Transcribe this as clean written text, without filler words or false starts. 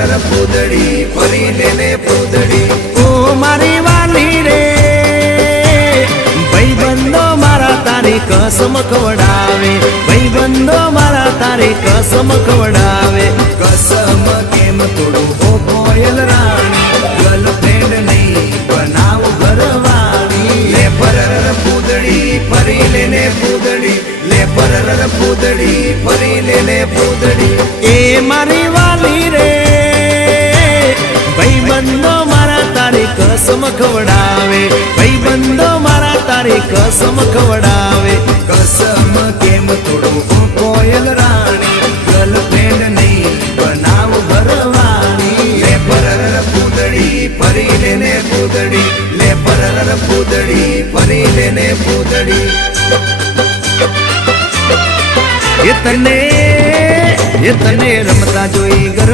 પરર પૂદડી ફરી લેને પૂદડી ઓ મારી વાલી રે ભાઈબંધો મારા તારી કસમ ખવડાવે ભાઈબંધો મારા તારી કસમ ખવડાવે કસમ કેમ તોડું ઓ કોયલ રાણી ગર્લફ્રેન્ડ નહીં બનાવ ઘરવાળી લે પરર પૂદડી ફરી લેને પૂદડી લે પરર પૂદડી ફરી લેને પૂદડી એ મારી વાલી રે ભાઈબંધો મારા તારી કસમ ખવડાવે ભાઈબંધો મારા તારી કસમ ખવડાવે કસમ કેમ તોડું ઓ કોયલ રાણી ગર્લફ્રેન્ડ નહીં બનાવ ઘરવાળી લે પરર પૂદડી ફરી લેને પૂદડી લે પરર પૂદડી ફરી લેને પૂદડી એ તને રમતા જોઈ ગર